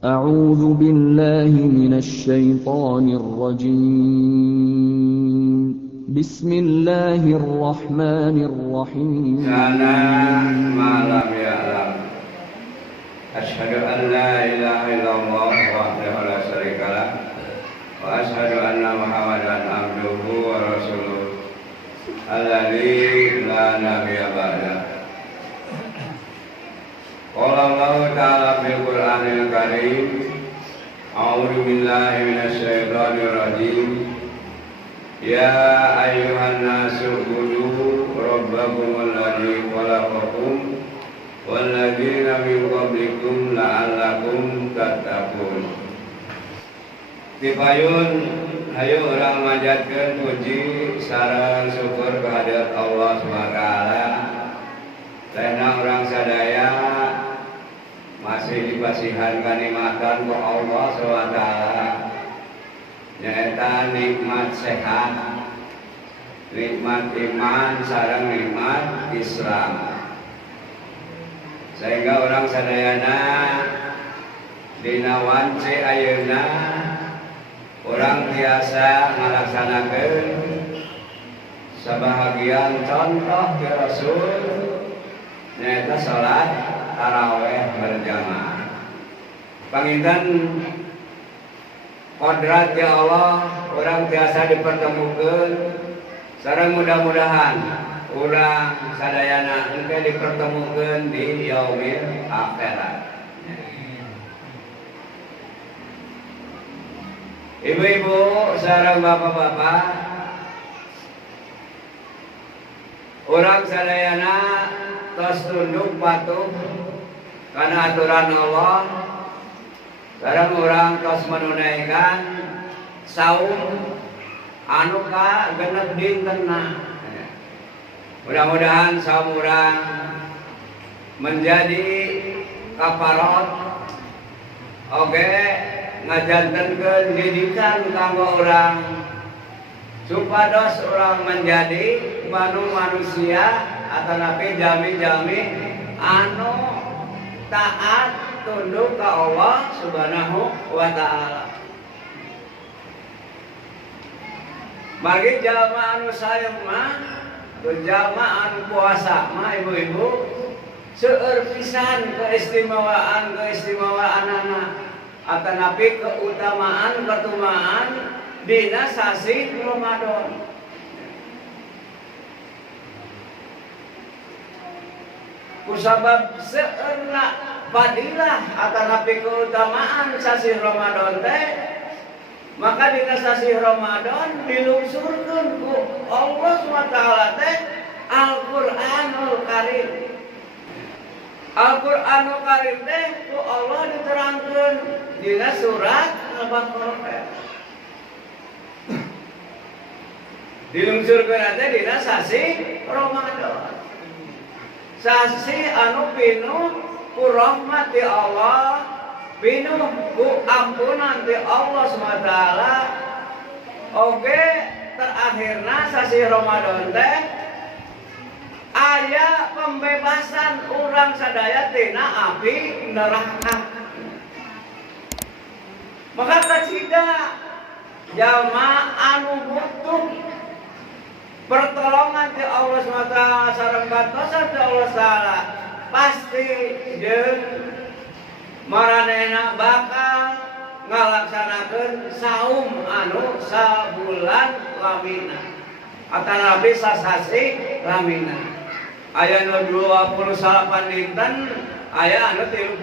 أعوذ بالله من الشيطان الرجيم بسم الله الرحمن الرحيم Sana malam ya'lam Ashhadu an la ilaha illallah wahdahu la syarikalah wa ashhadu anna Muhammadan abduhu wa rasuluh alladzi la nabiyya ba'da. Qala Allah ta'ala fil Qur'anil Karim A'udzu billahi minasy syaithanir rajim. Ya ayyuhan nasu ubudu rabbakumul ladzi khalaqakum wal ladzina min qablikum la'allakum tattaqun. Dipayun hayu urang manjatkeun puji sareng syukur kehadirat Allah SWT. Tena urang sadaya masih dipasihan kanikmatan ku Allah SWT. Nyaeta nikmat sehat, nikmat iman, sareng nikmat Islam. Sehingga orang sadayana dina wance ayeuna orang biasa ngalaksanakeun sabahagian contoh ke Rasul nyaeta salat tarawih berjamaah. Panginten kodrat ya Allah, orang biasa dipertemukan. Sareng mudah-mudahan orang sadayana engke dipertemukan di yaumil akhirat. Ibu-ibu, sareng bapak-bapak, orang sadayana tos tunduk patuh karena aturan Allah. Sareng urang tos menunaikan saum anu ka genep dintenna. Mudah-mudahan saum urang menjadi kafarat oge ngajantenkeun didikan kanggo urang supados urang menjadi manusia atanapi jami-jami anu taat tunduk ke Allah Subhanahu wa ta'ala. Bagi jalma anu sayang mah, jalma anu puasa mah ibu-ibu, seueur pisan keistimewaan anak atanapi keutamaan dina sasi Ramadan. Kusabab seueurna fadilah atanapi keutamaan sasi Ramadan teh, maka dina sasi Ramadan dilungsurkeun ku Allah SWT teh Al-Qur'anul Karim. Al-Qur'anul Karim teh ku Allah diterangkeun dina surat Al-Baqarah. Dilungsurkeun teh dina sasi Ramadan. Sasi anu pinuh ku rahmati Allah, pinuh ku ampunan ti Allah SWT. Oke, terakhirna sasi Ramadan teh aya pembebasan urang sadaya tina api neraka. Maka kacida jalma anu butuh pertolongan ti Allah SWT sareng bantosan ti Allah Ta'ala pasti jeung maranehna bakal ngalaksanakeun saum anu sabulan lamina atanapi sasasi lamina. Aya nu 28 dinten, aya anu 30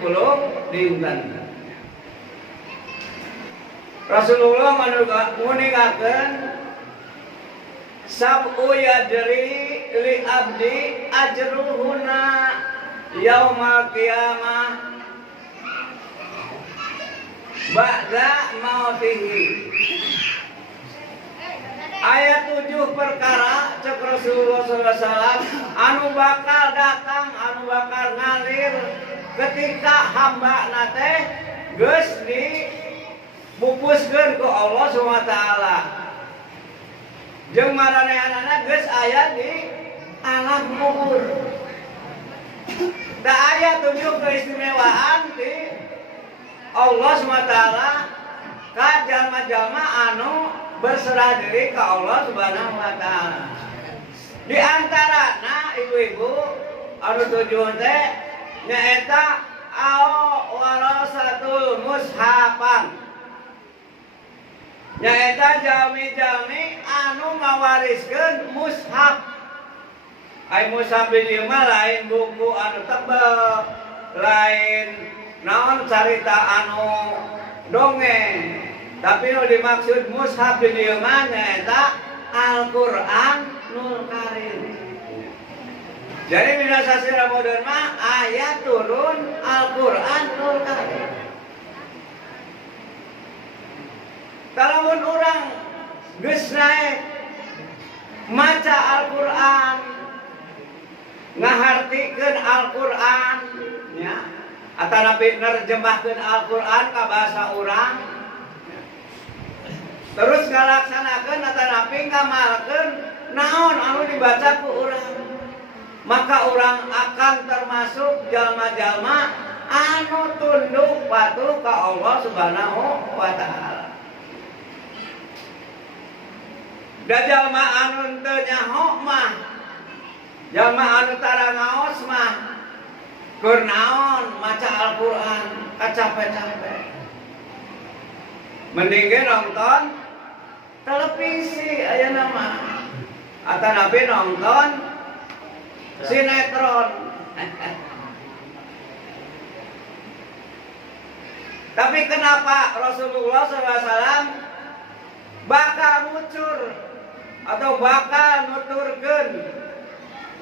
dinten. Rasulullah nguningakeun sab'u yadri li abdi ajruhuna yaumal qiyamah ba'da mautihi. Ayat 7 perkara cek Rasulullah SAW anu bakal datang, anu bakal ngalir ketika hamba nate geus dibupuskeun ku Allah SWT. Jeung maranehanana geus aya di alam kubur. Da aya 7 keistimewaan di Allah SWT ka jalma-jalma anu berserah diri ke Allah Subhanahu wa taala. Di antarana ibu-ibu anu tujuan teh nyaeta warasatul mushafan. Nyaeta jami-jami anu ngawariskeun mushaf. Ai mushaf ieu mah lain buku anu tebel, lain naon carita anu dongeng. Tapi nu dimaksud mushaf di dieu mah nyaeta Al-Qur'an Nul Karim. Jadi dina sasi Ramadan mah aya turun Al-Qur'an Nul Karim. Kalamun urang geus naek maca Al-Qur'an, ngahartikeun Al-Qur'an nya, atanapi nerjemahkeun Al-Qur'an ka basa urang, terus ngalaksanakeun atanapi ngamalkeun naon anu dibaca ku urang, maka urang akan termasuk jalma-jalma anu tunduk patuh ka Allah Subhanahu wa taala. Da jalma anu teu nyaho mah, jalma anu tara ngaos mah keur naon maca Al-Qur'an kacape-cape. Mending ge nonton televisi ayeuna mah. Atanapi nonton sinetron. Tapi kenapa Rasulullah SAW bakal ngucur atau bakal nuturkeun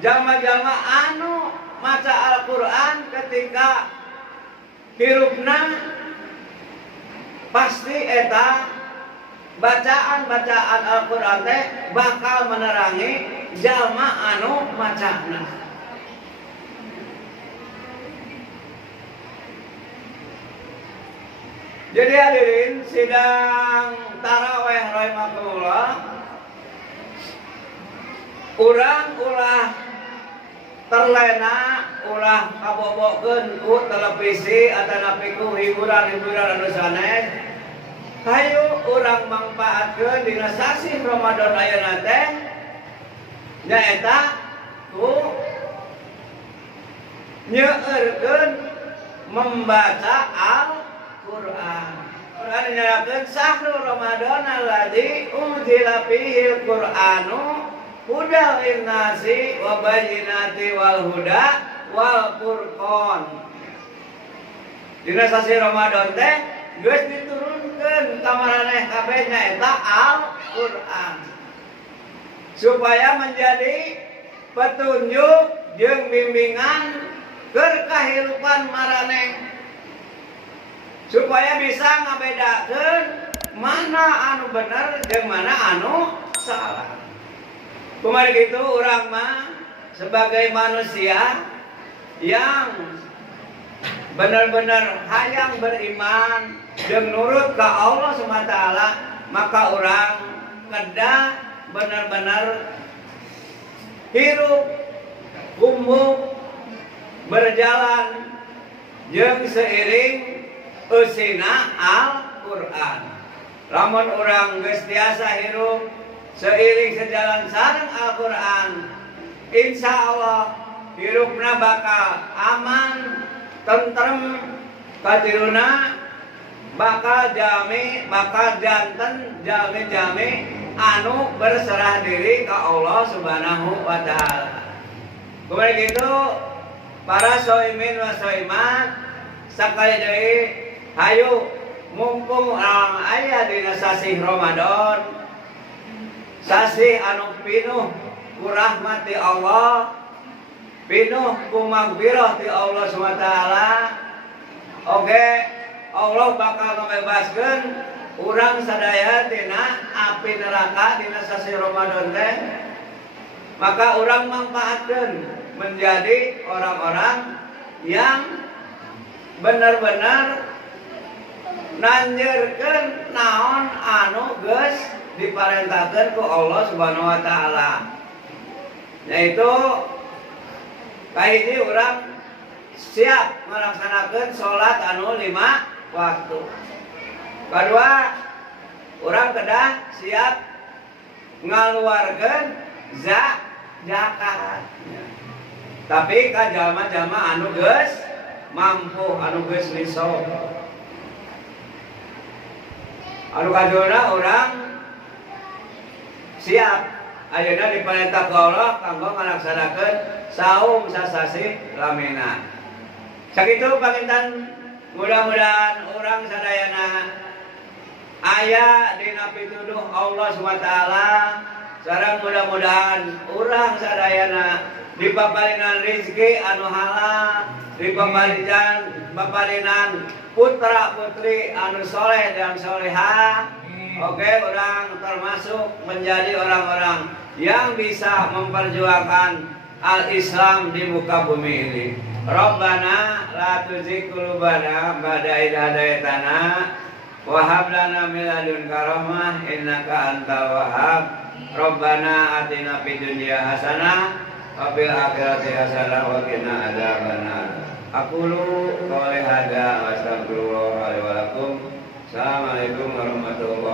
jalma-jalma anu maca Al-Qur'an ketika hirupna pasti eta bacaan-bacaan Al-Qur'an teh bakal menerangi jalma anu macana. Jadi hadirin sidang tarawih rahimakumullah, urang ulah terlena ulah kabobokeun ku televisi atanapi ku hiburan-hiburan anu sanes. Hayu urang mangpaatkeun dina sasi Ramadan ayeuna teh nyaeta ku nyeueurkeun membaca Al-Qur'an. Qur'an nyarakeun sahrul Ramadan alladzi unzila fihil Qur'anu hudal linnasi wa bayyinati wal huda wal furqan. Dina sasi Ramadan teh geus diturunkeun ka maraneh kabeh nyaeta Al-Qur'an supaya menjadi petunjuk jeung bimbingan keur kahirupan maraneh, supaya bisa ngabedakeun mana anu bener jeung mana anu salah. Kumaha kitu urang mah sebagai manusia yang benar-benar hayang beriman jeung nurut ka Allah SWT, maka urang kedah benar-benar hirup kumbuk berjalan jeung seiring eusina Al-Qur'an. Lamun urang geus tiasa hirup seiring sejalan sareng Al-Qur'an, insyaallah hirupna bakal aman, tentrem, kadiruna bakal jami, bakal janten jami-jami anu berserah diri ke Allah Subhanahu wa taala. Kemudian gitu para soimin wa soimat sakali deui hayu mumpung aya dina sasi Ramadan, sasi anu pinuh ku rahmat ti Allah, pinuh ku maghfirah ti Allah SWT. Oke, Allah bakal ngabebaskeun urang sadaya tina api neraka dina sasi Ramadan teh. Maka urang manfaatkeun menjadi orang-orang yang benar-benar nanjeurkeun naon anu geus diparentahkeun ku Allah Subhanahu wa taala. Yaitu kahiji urang siap melaksanakeun salat anu 5 waktu. Kedua, orang kedah siap ngaluarkeun zakat. Tapi ka jalma-jalma anu geus mampu, anu geus nisab. Anu kaduna urang siap ayeuna diperintah ku Allah kanggo ngalaksanakeun saum sasasi lamena. Sakitu panginten mudah-mudahan urang sadayana aya dina pituduh Allah SWT. Sareng mudah-mudahan urang sadayana dipaparinan rezeki anu halal, dipaparinan putra putri anu soleh dan solehah. Oke, orang termasuk menjadi orang-orang yang bisa memperjuangkan al-Islam di muka bumi ini. Rabbana la tuzigh qulubana ba'da idh hadaitana wa hab lana min ladunka rahmah innaka antal wahhab. Rabbana atina fid dunya hasanah wa fil akhirati hasanah wa qina adzabannar. Aqulu qouli hadza wa astaghfirullah li wa lakum. Assalamualaikum warahmatullahi wabarakatuh.